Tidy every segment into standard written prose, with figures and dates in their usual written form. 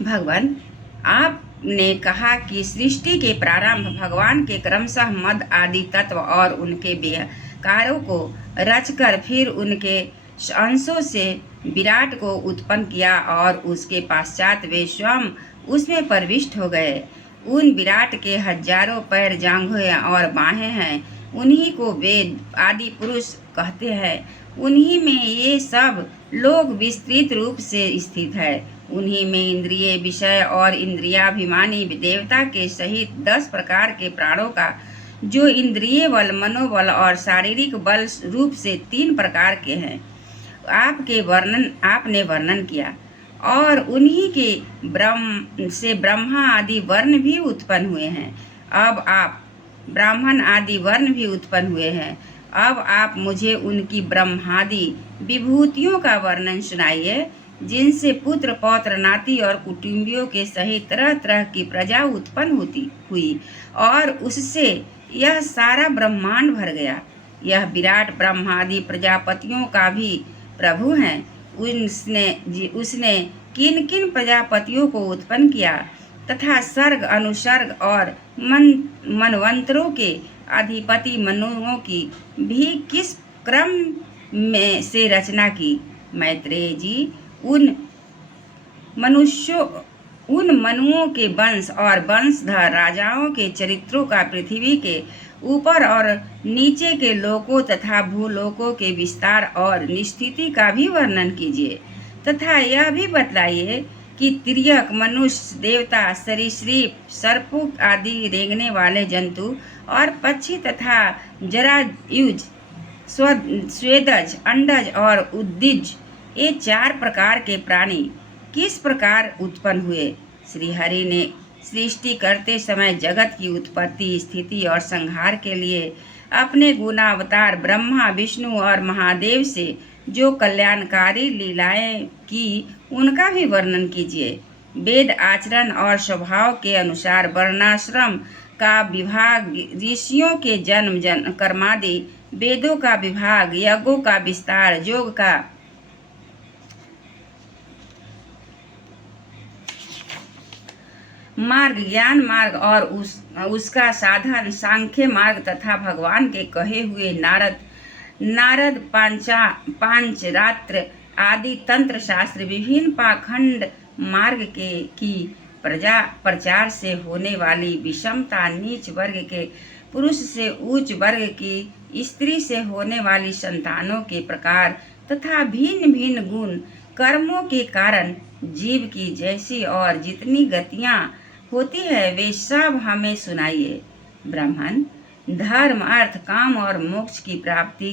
भगवान, आपने कहा कि सृष्टि के प्रारंभ भगवान के क्रमशः मद आदि तत्व और उनके कार्यों को रचकर फिर उनके अंशों से विराट को उत्पन्न किया और उसके पश्चात वे स्वयं उसमें प्रविष्ट हो गए। उन विराट के हजारों पैर, जांघें और बाहें हैं। उन्हीं को वेद आदि पुरुष कहते हैं। उन्हीं में ये सब लोग विस्तृत रूप से स्थित है। उन्हीं में इंद्रिय, विषय और इंद्रियाभिमानी देवता के सहित 10 प्रकार के प्राणों का, जो इंद्रिय बल, मनोबल और शारीरिक बल रूप से 3 प्रकार के हैं, आपने वर्णन किया। और उन्हीं के ब्रह्मा आदि वर्ण भी उत्पन्न हुए हैं। अब आप ब्राह्मण आदि वर्ण भी उत्पन्न हुए हैं। अब आप मुझे उनकी ब्रह्मादि विभूतियों का वर्णन सुनाइए, जिनसे पुत्र, पौत्र, नाती और कुटुंबियों के सहित तरह तरह की प्रजा उत्पन्न हुई और उससे यह सारा ब्रह्मांड भर गया। यह विराट ब्रह्मादि प्रजापतियों का भी प्रभु हैं। उसने किन किन प्रजापतियों को उत्पन्न किया तथा सर्ग, अनुसर्ग और मनवंतरों के अधिपति मनुओं की भी किस क्रम में से रचना की। मैत्रेय जी, उन मनुओं के वंश और वंशधर राजाओं के चरित्रों का पृथ्वी के ऊपर और नीचे के लोकों तथा भूलोकों के विस्तार और निस्थिति का भी वर्णन कीजिए, तथा यह भी बतलाइए कि तिर्यक, मनुष्य, देवता, सरीसृप, सर्पों आदि रेंगने वाले जंतु और पक्षी तथा जरायुज, स्वेदज, अंडज और उद्दिज, ये 4 प्रकार के प्राणी किस प्रकार उत्पन्न हुए। श्रीहरि ने सृष्टि करते समय जगत की उत्पत्ति, स्थिति और संहार के लिए अपने गुणावतार ब्रह्मा, विष्णु और महादेव से जो कल्याणकारी लीलाएं की, उनका भी वर्णन कीजिए। वेद आचरण और स्वभाव के अनुसार वर्णाश्रम का विभाग, ऋषियों के जन्म कर्मादि, वेदों का विभाग, यज्ञों का विस्तार, योग का मार्ग, ज्ञान मार्ग और उसका साधन सांख्य मार्ग तथा भगवान के कहे हुए नारद पांचरात्र आदि तंत्र शास्त्र, विभिन्न पाखंड मार्ग की प्रचार से होने वाली विषमता, नीच वर्ग के पुरुष से उच्च वर्ग की स्त्री से होने वाली संतानों के प्रकार तथा भिन्न भिन्न गुण कर्मों के कारण जीव की जैसी और जितनी गतियां होती है, वे सब हमें सुनाइए। ब्राह्मण, धर्म, अर्थ, काम और मोक्ष की प्राप्ति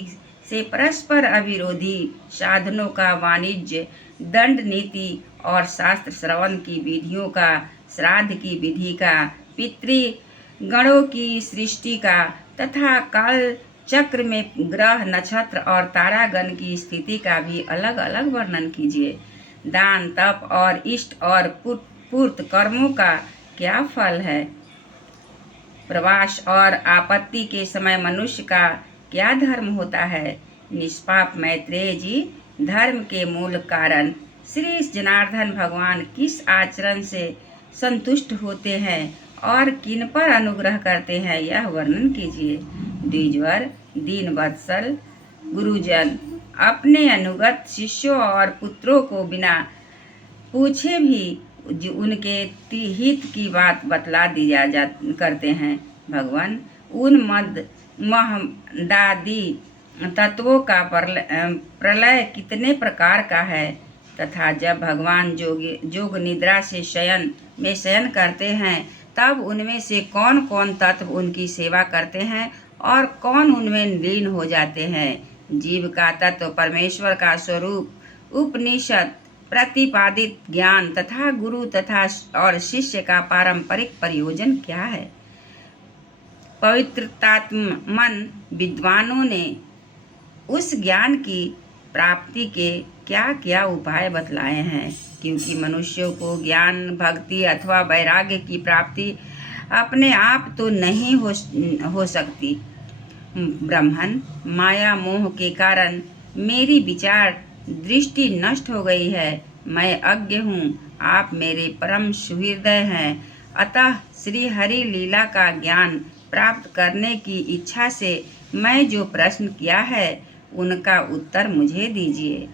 से परस्पर अविरोधी साधनों का वाणिज्य, दंड नीति और शास्त्र श्रवण की विधियों का, श्राद्ध की विधि का, पितृगणों की सृष्टि का तथा काल चक्र में ग्रह, नक्षत्र और तारागण की स्थिति का भी अलग अलग वर्णन कीजिए। दान, तप और इष्ट और पूर्त कर्मों का क्या फल है। प्रवास और आपत्ति के समय मनुष्य का क्या धर्म होता है। निष्पाप मैत्रेय जी, धर्म के मूल कारण श्री जनार्दन भगवान किस आचरण से संतुष्ट होते हैं और किन पर अनुग्रह करते हैं, यह वर्णन कीजिए। द्विजवर, दीन वत्सल गुरुजन अपने अनुगत शिष्यों और पुत्रों को बिना पूछे भी उनके हित की बात बतला करते हैं। भगवान, उन महदादि तत्वों का प्रलय कितने प्रकार का है तथा जब भगवान जोग निद्रा से शयन करते हैं, तब उनमें से कौन कौन तत्व उनकी सेवा करते हैं और कौन उनमें लीन हो जाते हैं। जीव का तत्व, परमेश्वर का स्वरूप, उपनिषद प्रतिपादित ज्ञान तथा गुरु तथा और शिष्य का पारंपरिक प्रयोजन क्या है। पवित्रतात्मन विद्वानों ने उस ज्ञान की प्राप्ति के क्या क्या उपाय बतलाए हैं, क्योंकि मनुष्यों को ज्ञान, भक्ति अथवा वैराग्य की प्राप्ति अपने आप तो नहीं हो सकती। ब्राह्मण, माया मोह के कारण मेरी विचार दृष्टि नष्ट हो गई है। मैं अज्ञ हूँ, आप मेरे परम सुहृदय हैं। अतः श्री हरि लीला का ज्ञान प्राप्त करने की इच्छा से मैं जो प्रश्न किया है उनका उत्तर मुझे दीजिए।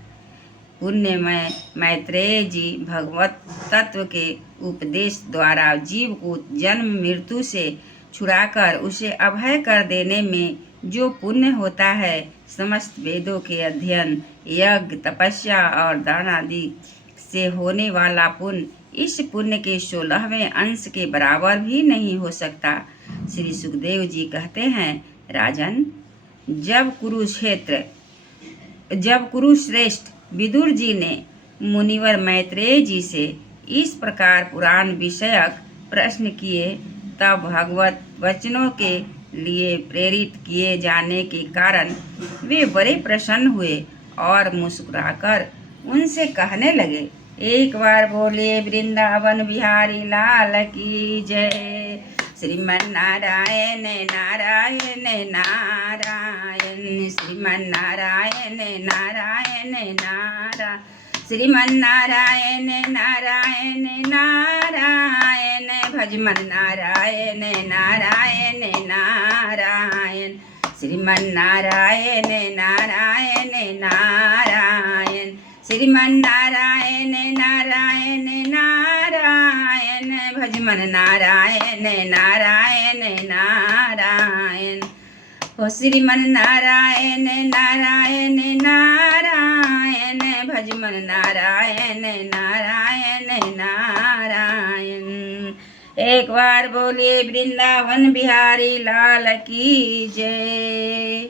पुण्यमय मैत्रेय जी भगवत तत्व के उपदेश द्वारा जीव को जन्म मृत्यु से छुड़ाकर उसे अभय कर देने में जो पुण्य होता है, समस्त वेदों के अध्ययन, यज्ञ, तपस्या और दान आदि से होने वाला पुण्य इस पुण्य के 16वें अंश के बराबर भी नहीं हो सकता। श्री सुखदेव जी कहते हैं, राजन, जब कुरुश्रेष्ठ विदुर जी ने मुनिवर मैत्रेय जी से इस प्रकार पुराण विषयक प्रश्न किए, तब भगवत वचनों के लिए प्रेरित किए जाने के कारण वे बड़े प्रसन्न हुए और मुस्कुराकर उनसे कहने लगे, एक बार बोले वृंदावन बिहारी लाल की जय। श्रीमन नारायण नारायण नारायण, श्रीमन नारायण नारायण नारायण, श्रीमन नारायण नारायण नारायण, भजमन नारायण नारायण नारायण, श्रीमन नारायण नारायण नारायण, श्रीमन नारायण नारायण नारायण, भजमन नारायण नारायण नारायण। हो श्रीमन नारायण नारायण नारायण, भजमन नारायण नारायण नारायण। एक बार बोलिए वृंदावन बिहारी लाल की जय।